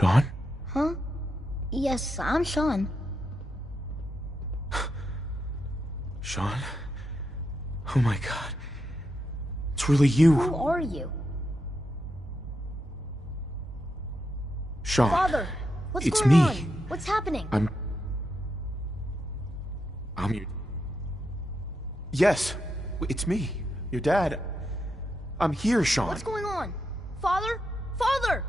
Sean? Huh? Yes, I'm Sean. Sean? Oh my god. It's really you. Who are you? Sean. Father, what's It's going me. on? What's happening? I'm your... Yes, it's me. Your dad. I'm here, Sean. What's going on? Father? Father!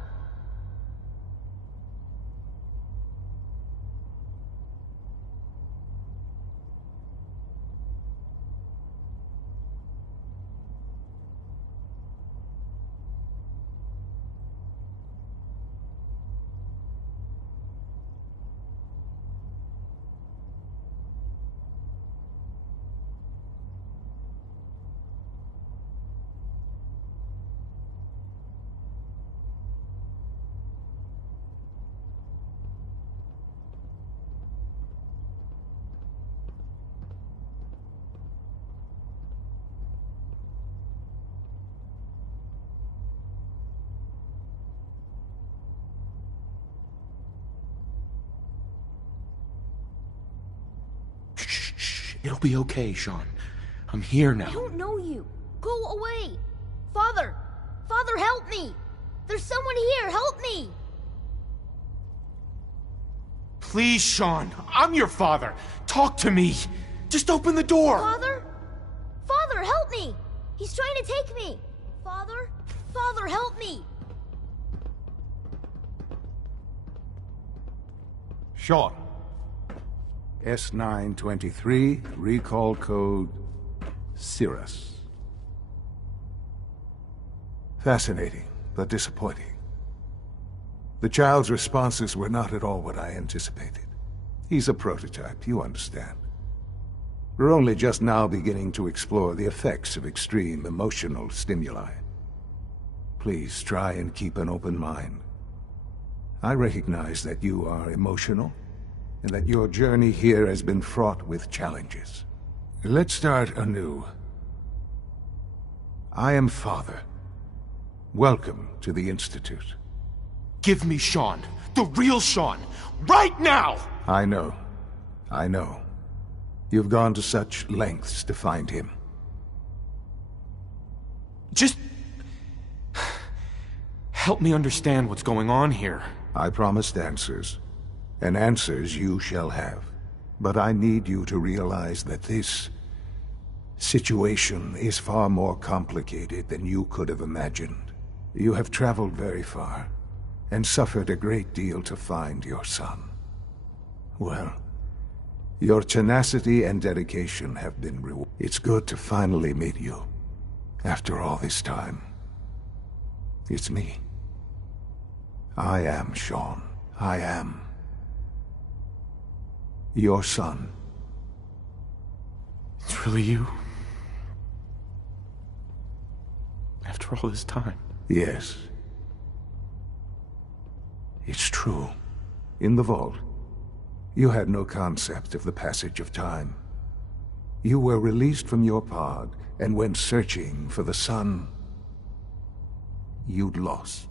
Shh. It'll be okay, Sean. I'm here now. I don't know you. Go away. Father! Father, help me! There's someone here, help me! Please, Sean. I'm your father. Talk to me. Just open the door. Father? Father, help me! He's trying to take me! Father? Father, help me! Sean. S923, recall code Cirrus. Fascinating, but disappointing. The child's responses were not at all what I anticipated. He's a prototype, you understand. We're only just now beginning to explore the effects of extreme emotional stimuli. Please try and keep an open mind. I recognize that you are emotional, and that your journey here has been fraught with challenges. Let's start anew. I am Father. Welcome to the Institute. Give me Sean. The real Sean. Right now! I know. You've gone to such lengths to find him. Just... help me understand what's going on here. I promised answers, and answers you shall have. But I need you to realize that this situation is far more complicated than you could have imagined. You have traveled very far, and suffered a great deal to find your son. Well, your tenacity and dedication have been rewarded. It's good to finally meet you, after all this time. It's me. I am Sean. I am your son. It's really you? After all this time? Yes. It's true. In the vault, you had no concept of the passage of time. You were released from your pod and went searching for the son you'd lost.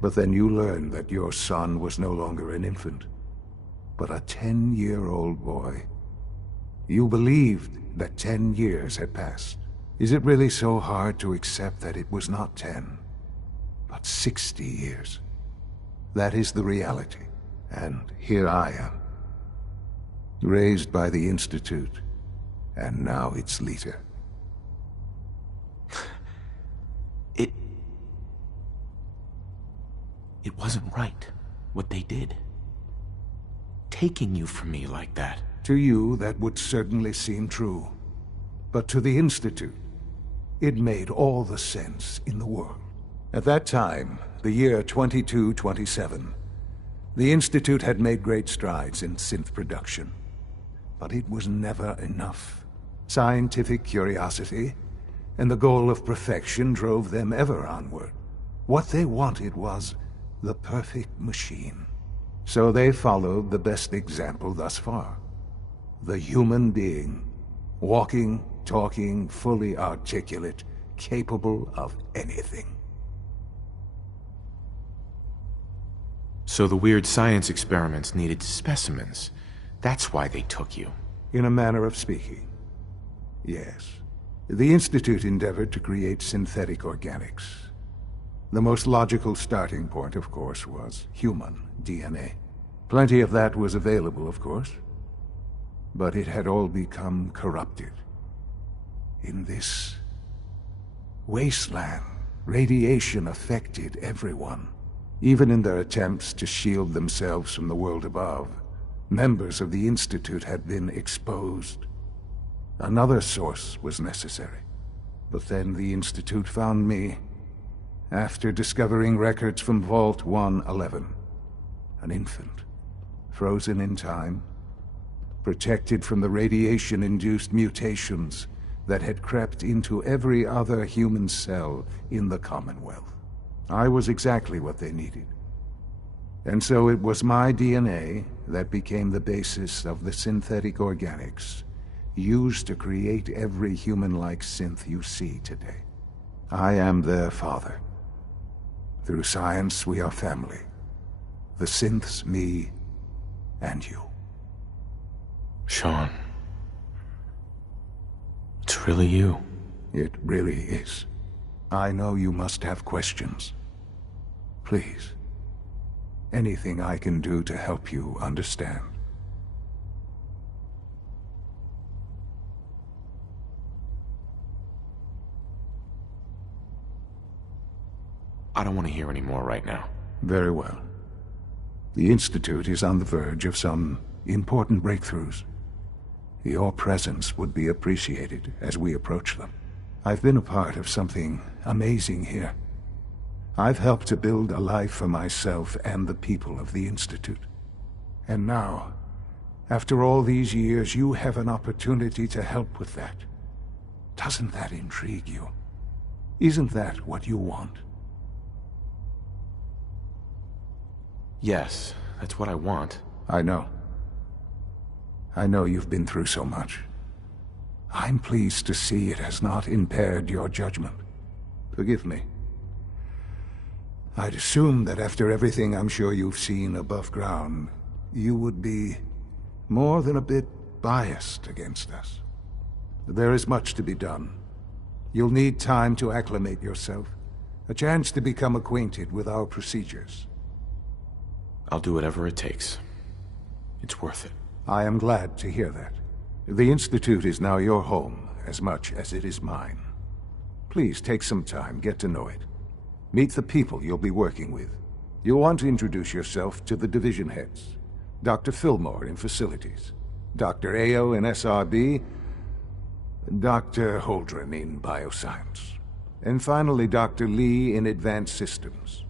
But then you learned that your son was no longer an infant, but a 10-year-old boy. You believed that 10 years had passed. Is it really so hard to accept that it was not 10, but 60 years? That is the reality, and here I am, raised by the Institute, and now its leader. It wasn't right, what they did. Taking you from me like that. To you, that would certainly seem true. But to the Institute, it made all the sense in the world. At that time, the year 2227, the Institute had made great strides in synth production. But it was never enough. Scientific curiosity and the goal of perfection drove them ever onward. What they wanted was the perfect machine. So they followed the best example thus far. The human being. Walking, talking, fully articulate, capable of anything. So the weird science experiments needed specimens. That's why they took you. In a manner of speaking, yes. The Institute endeavored to create synthetic organics. The most logical starting point, of course, was human DNA. Plenty of that was available, of course. But it had all become corrupted. In this wasteland, radiation affected everyone. Even in their attempts to shield themselves from the world above, members of the Institute had been exposed. Another source was necessary. But then the Institute found me, after discovering records from Vault 111. An infant, frozen in time, protected from the radiation-induced mutations that had crept into every other human cell in the Commonwealth. I was exactly what they needed. And so it was my DNA that became the basis of the synthetic organics used to create every human-like synth you see today. I am their father. Through science, we are family. The synths, me, and you. Sean. It's really you. It really is. I know you must have questions. Please. Anything I can do to help you understand. I don't want to hear any more right now. Very well. The Institute is on the verge of some important breakthroughs. Your presence would be appreciated as we approach them. I've been a part of something amazing here. I've helped to build a life for myself and the people of the Institute. And now, after all these years, you have an opportunity to help with that. Doesn't that intrigue you? Isn't that what you want? Yes, that's what I want. I know. I know you've been through so much. I'm pleased to see it has not impaired your judgment. Forgive me. I'd assume that after everything I'm sure you've seen above ground, you would be more than a bit biased against us. There is much to be done. You'll need time to acclimate yourself, a chance to become acquainted with our procedures. I'll do whatever it takes. It's worth it. I am glad to hear that. The Institute is now your home, as much as it is mine. Please take some time, get to know it. Meet the people you'll be working with. You'll want to introduce yourself to the division heads. Dr. Fillmore in Facilities, Dr. Ayo in SRB, Dr. Holdren in Bioscience, and finally Dr. Lee in Advanced Systems.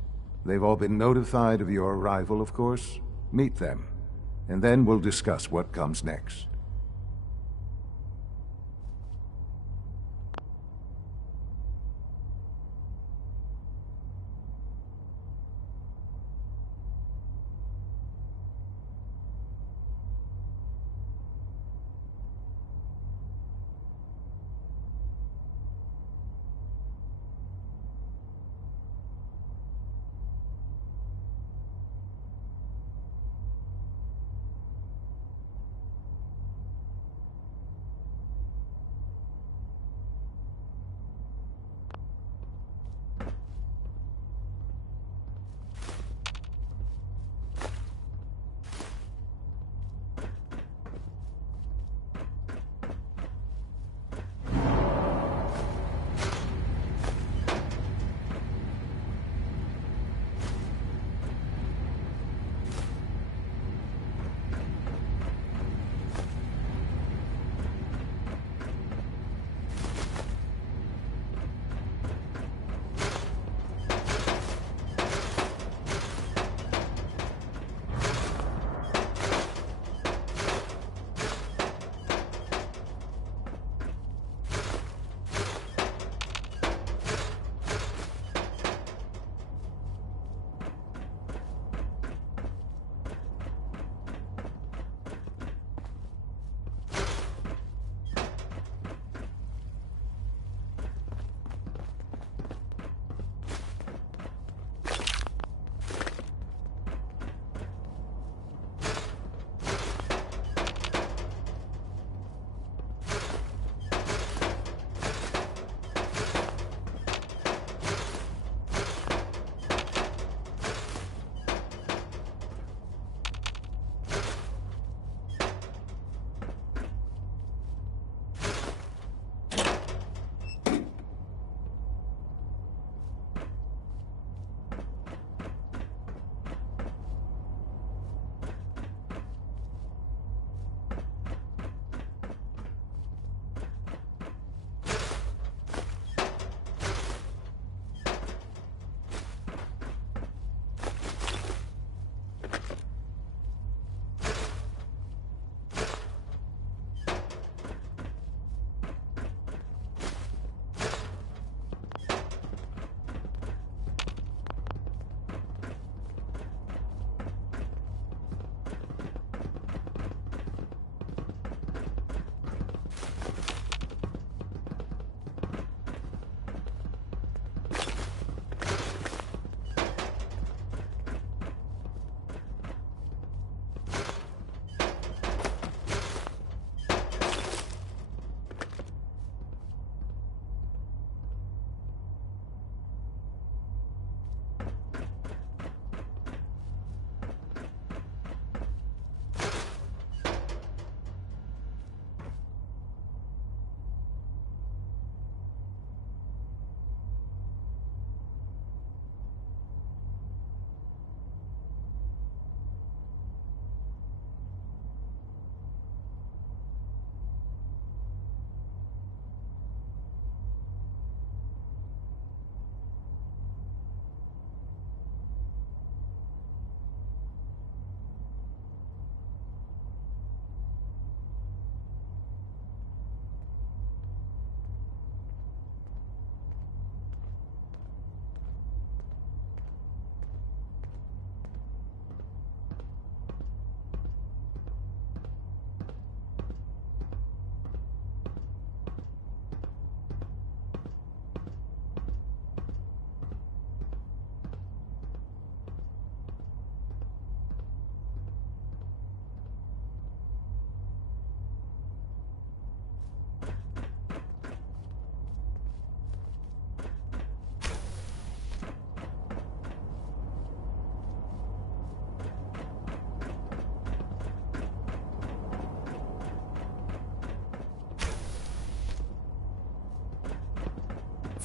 They've all been notified of your arrival, of course. Meet them, and then we'll discuss what comes next.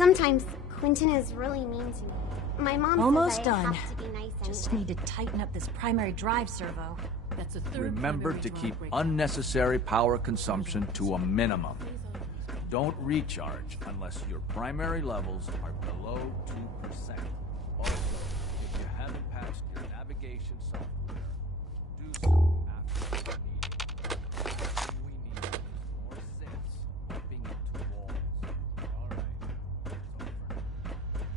Sometimes Quentin is really mean to me. My mom Almost says done. I have to be nice Just anyway. need to tighten up this primary drive servo. That's a third Remember primary to drive keep breakdown. unnecessary power consumption to a minimum. Don't recharge unless your primary levels are below 2%. Also, if you haven't patched your navigation software, do so after the meeting. The last thing we need is more synths bumping into walls. All right, that's all for now.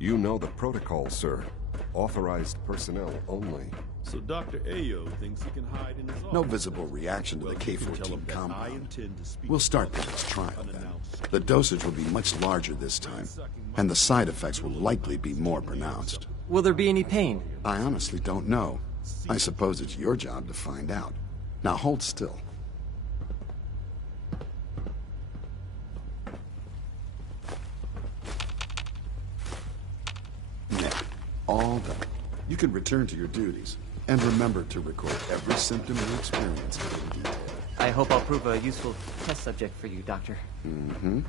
You know the protocol, sir. Authorized personnel only. So Dr. Ayo thinks he can hide in his office. No visible reaction to the Well, you can tell him K-14 that I compound. intend to speak We'll start with Pickett's trial then. unannounced. The dosage will be much larger this time, and the side effects will likely be more pronounced. Will there be any pain? I honestly don't know. I suppose it's your job to find out. Now hold still. All done. You can return to your duties. And remember to record every symptom you experience in detail. I hope I'll prove a useful test subject for you, Doctor. Mm-hmm.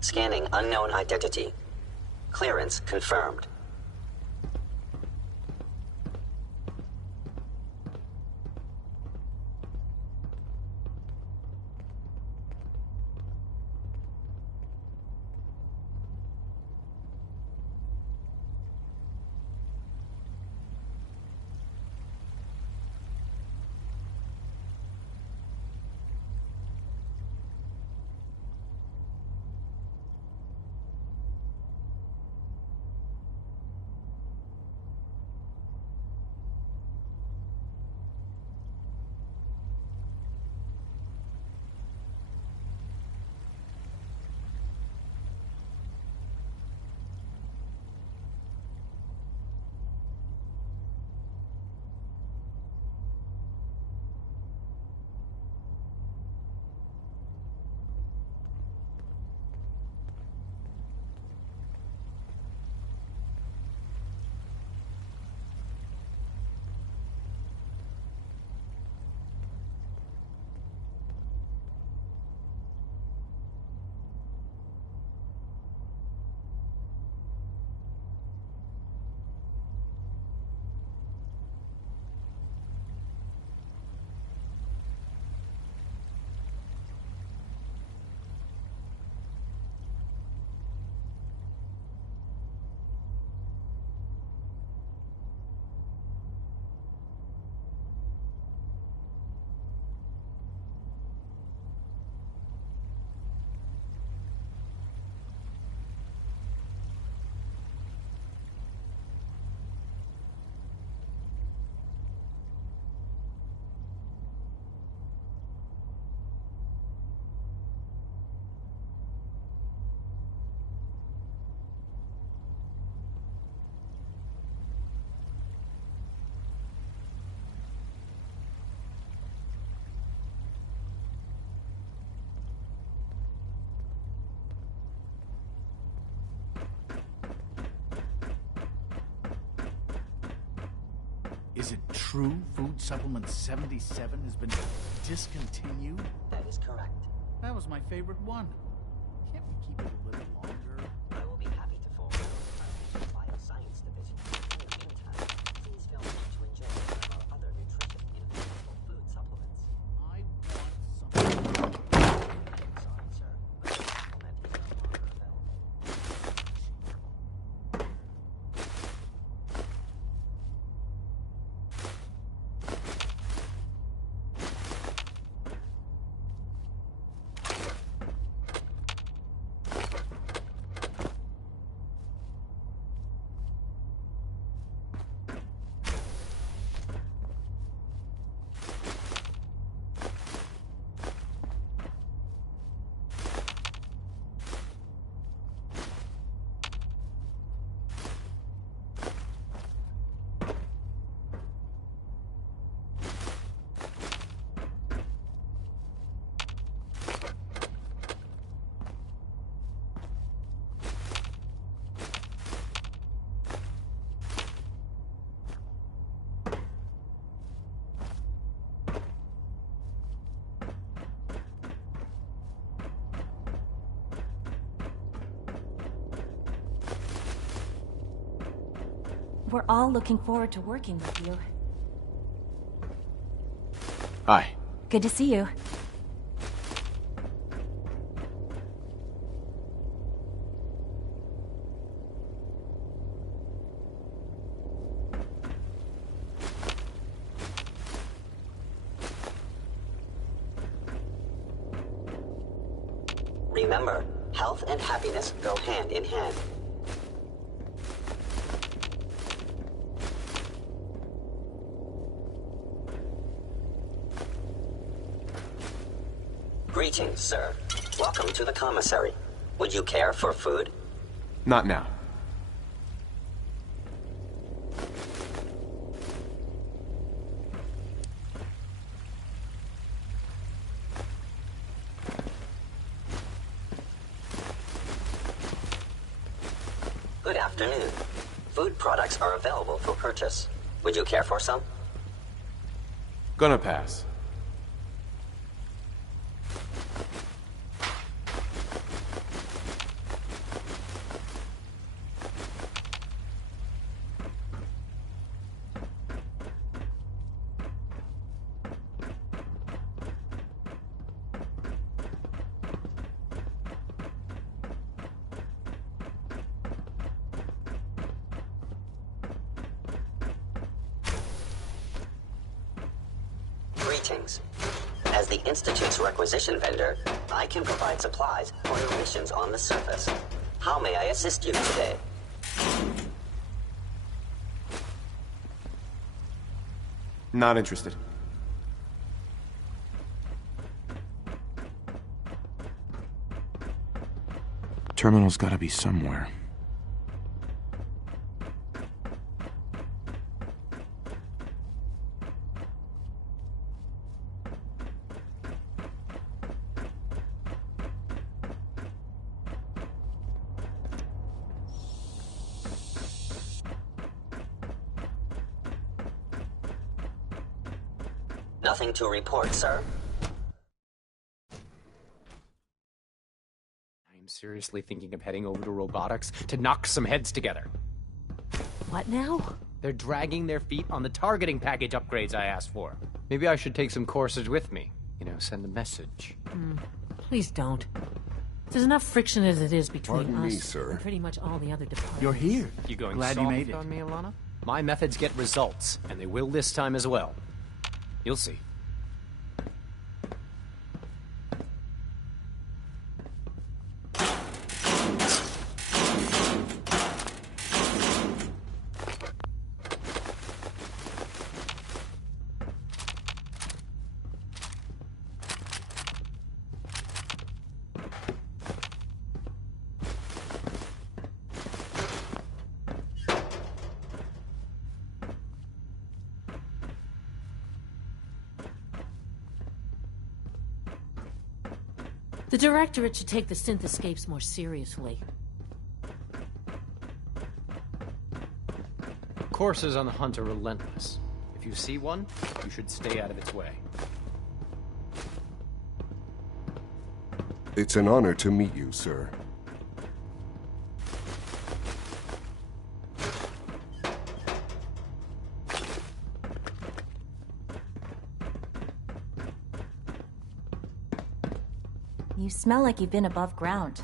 Scanning unknown identity. Clearance confirmed. Is it true food supplement 77 has been discontinued? That is correct. That was my favorite one. Can't we keep it a little longer? I will be happy to forward the Bioscience Division. In the meantime, please feel free to enjoy some of our other nutritious innovative food supplements. I want some. Sorry, sir, but the supplement is no longer available. We're all looking forward to working with you. Hi. Good to see you. Remember, health and happiness go hand in hand. Greetings, sir. Welcome to the commissary. Would you care for food? Not now. Good afternoon. Food products are available for purchase. Would you care for some? Gonna pass. Greetings. As the Institute's requisition vendor, I can provide supplies for your missions on the surface. How may I assist you today? Not interested. Terminal's gotta be somewhere. Nothing to report, sir. I'm seriously thinking of heading over to robotics to knock some heads together. What now? They're dragging their feet on the targeting package upgrades I asked for. Maybe I should take some courses with me. You know, send a message. Please don't. There's enough friction as it is between Pardon us me, sir. and pretty much all the other departments. You're here. You going Glad soft you made it. on me, Alana? My methods get results, and they will this time as well. You'll see. The Directorate should take the synth escapes more seriously. Courses on the hunt are relentless. If you see one, you should stay out of its way. It's an honor to meet you, sir. You smell like you've been above ground.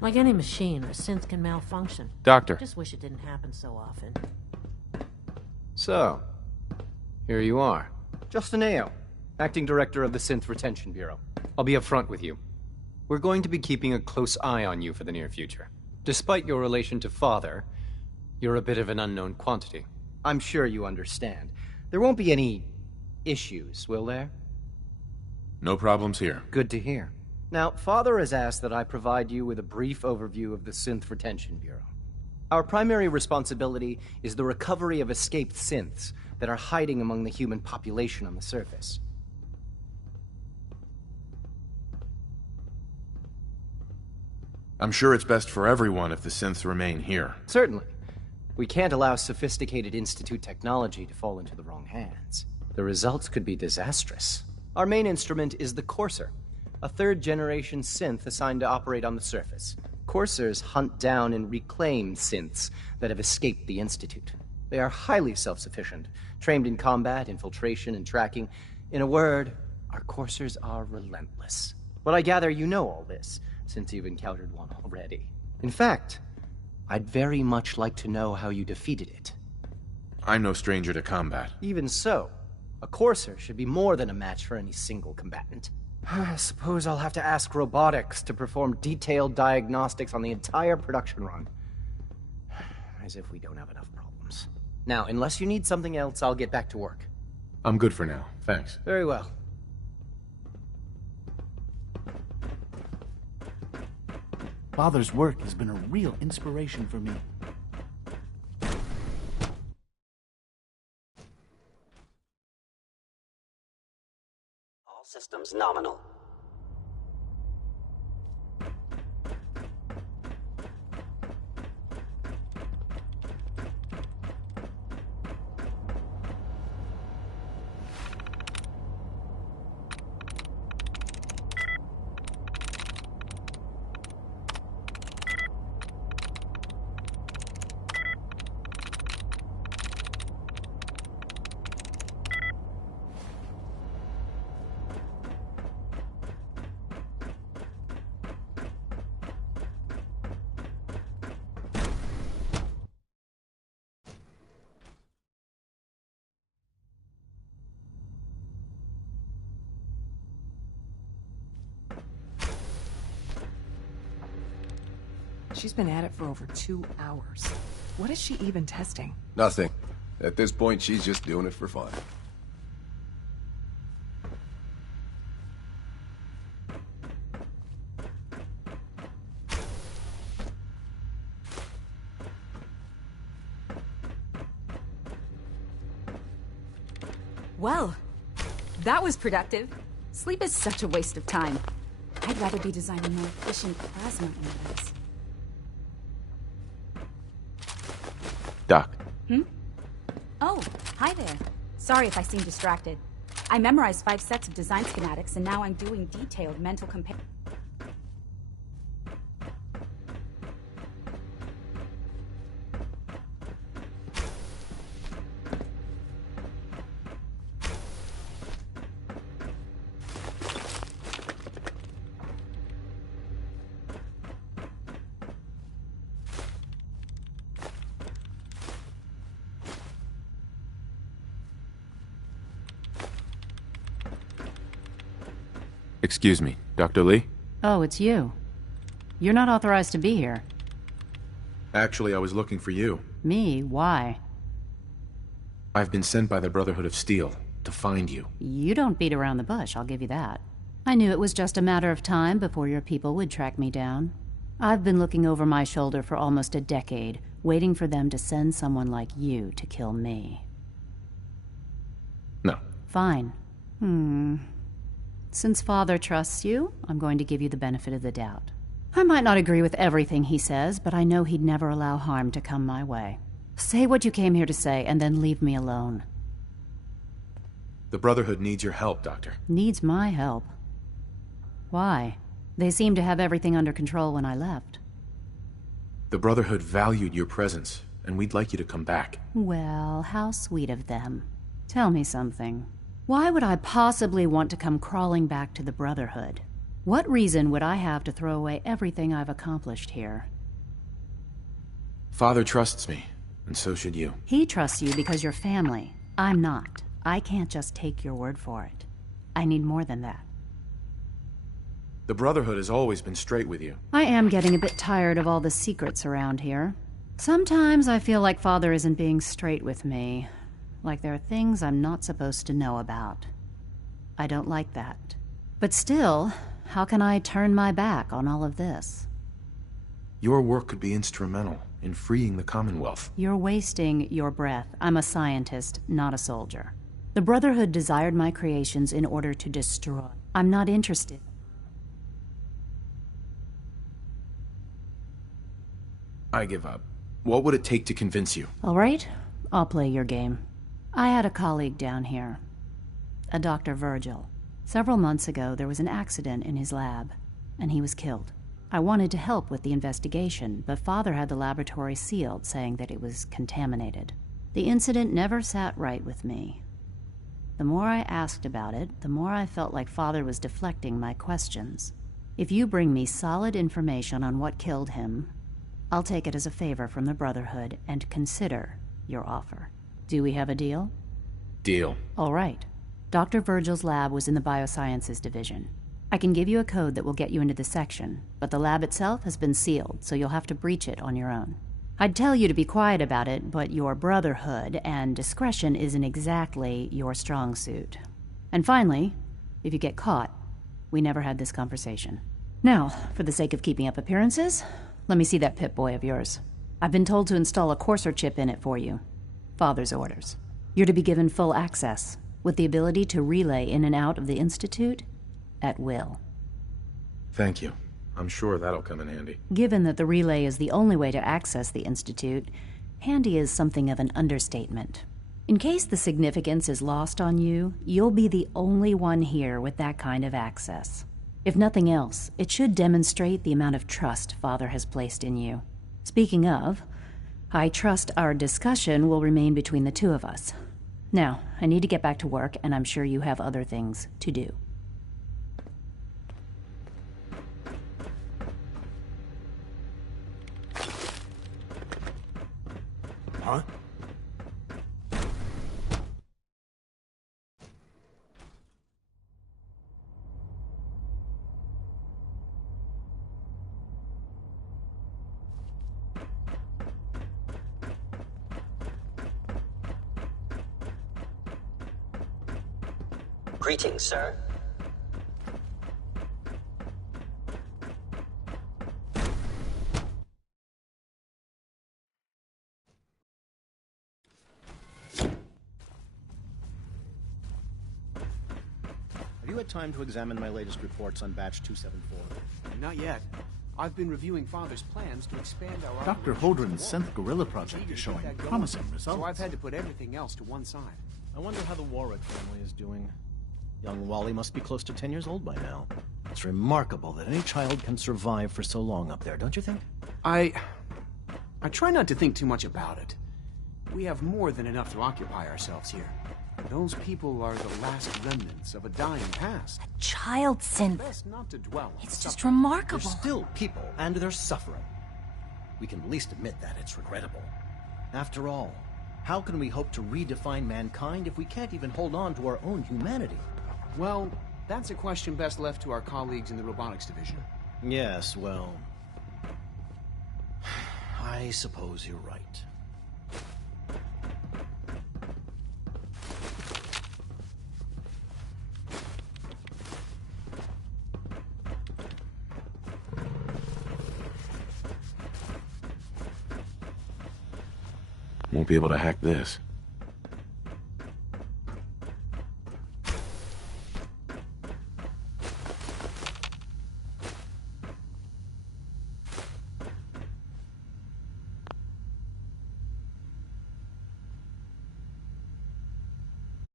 Like any machine, a synth can malfunction. Doctor. Just wish it didn't happen so often. So, here you are. Justin Ayo, Acting Director of the Synth Retention Bureau. I'll be upfront with you. We're going to be keeping a close eye on you for the near future. Despite your relation to Father, you're a bit of an unknown quantity. I'm sure you understand. There won't be any issues, will there? No problems here. Good to hear. Now, Father has asked that I provide you with a brief overview of the Synth Retention Bureau. Our primary responsibility is the recovery of escaped synths that are hiding among the human population on the surface. I'm sure it's best for everyone if the synths remain here. Certainly. We can't allow sophisticated Institute technology to fall into the wrong hands. The results could be disastrous. Our main instrument is the Courser, a third-generation synth assigned to operate on the surface. Coursers hunt down and reclaim synths that have escaped the Institute. They are highly self-sufficient, trained in combat, infiltration, and tracking. In a word, our Coursers are relentless. But I gather you know all this, since you've encountered one already. In fact, I'd very much like to know how you defeated it. I'm no stranger to combat. Even so, a Courser should be more than a match for any single combatant. I suppose I'll have to ask robotics to perform detailed diagnostics on the entire production run. As if we don't have enough problems. Now, unless you need something else, I'll get back to work. I'm good for now, thanks. Very well. Father's work has been a real inspiration for me. All systems nominal. She's been at it for over 2 hours. What is she even testing? Nothing. At this point, she's just doing it for fun. Well, that was productive. Sleep is such a waste of time. I'd rather be designing more efficient plasma inlets. Doc. Oh, hi there. Sorry if I seem distracted. I memorized 5 sets of design schematics, and now I'm doing detailed mental comparison. Excuse me, Dr. Lee? Oh, it's you. You're not authorized to be here. Actually, I was looking for you. Me? Why? I've been sent by the Brotherhood of Steel to find you. You don't beat around the bush, I'll give you that. I knew it was just a matter of time before your people would track me down. I've been looking over my shoulder for almost a decade, waiting for them to send someone like you to kill me. No. Fine. Since Father trusts you, I'm going to give you the benefit of the doubt. I might not agree with everything he says, but I know he'd never allow harm to come my way. Say what you came here to say, and then leave me alone. The Brotherhood needs your help, Doctor. Needs my help? Why? They seemed to have everything under control when I left. The Brotherhood valued your presence, and we'd like you to come back. Well, how sweet of them. Tell me something. Why would I possibly want to come crawling back to the Brotherhood? What reason would I have to throw away everything I've accomplished here? Father trusts me, and so should you. He trusts you because you're family. I'm not. I can't just take your word for it. I need more than that. The Brotherhood has always been straight with you. I am getting a bit tired of all the secrets around here. Sometimes I feel like Father isn't being straight with me. Like there are things I'm not supposed to know about. I don't like that. But still, how can I turn my back on all of this? Your work could be instrumental in freeing the Commonwealth. You're wasting your breath. I'm a scientist, not a soldier. The Brotherhood desired my creations in order to destroy. I'm not interested. I give up. What would it take to convince you? All right, I'll play your game. I had a colleague down here, a Dr. Virgil. Several months ago, there was an accident in his lab, and he was killed. I wanted to help with the investigation, but Father had the laboratory sealed, saying that it was contaminated. The incident never sat right with me. The more I asked about it, the more I felt like Father was deflecting my questions. If you bring me solid information on what killed him, I'll take it as a favor from the Brotherhood and consider your offer. Do we have a deal? Deal. All right. Dr. Virgil's lab was in the Biosciences Division. I can give you a code that will get you into the section, but the lab itself has been sealed, so you'll have to breach it on your own. I'd tell you to be quiet about it, but your Brotherhood and discretion isn't exactly your strong suit. And finally, if you get caught, we never had this conversation. Now, for the sake of keeping up appearances, let me see that Pip-Boy of yours. I've been told to install a Courser chip in it for you. Father's orders. You're to be given full access, with the ability to relay in and out of the Institute at will. Thank you. I'm sure that'll come in handy. Given that the relay is the only way to access the Institute, handy is something of an understatement. In case the significance is lost on you, you'll be the only one here with that kind of access. If nothing else, it should demonstrate the amount of trust Father has placed in you. Speaking of, I trust our discussion will remain between the two of us. Now, I need to get back to work, and I'm sure you have other things to do. Huh? Greetings, sir. Have you had time to examine my latest reports on Batch 274? Not yet. I've been reviewing Father's plans to expand our Dr. Holdren's synth gorilla project is showing promising results. So I've had to put everything else to one side. I wonder how the Warwick family is doing. Young Wally must be close to 10 years old by now. It's remarkable that any child can survive for so long up there, don't you think? I try not to think too much about it. We have more than enough to occupy ourselves here. Those people are the last remnants of a dying past. Child synth. Best not to dwell on It's suffering. just remarkable. They're still people, and they're suffering. We can at least admit that it's regrettable. After all, how can we hope to redefine mankind if we can't even hold on to our own humanity? Well, that's a question best left to our colleagues in the robotics division. Yes, well... I suppose you're right. Won't be able to hack this.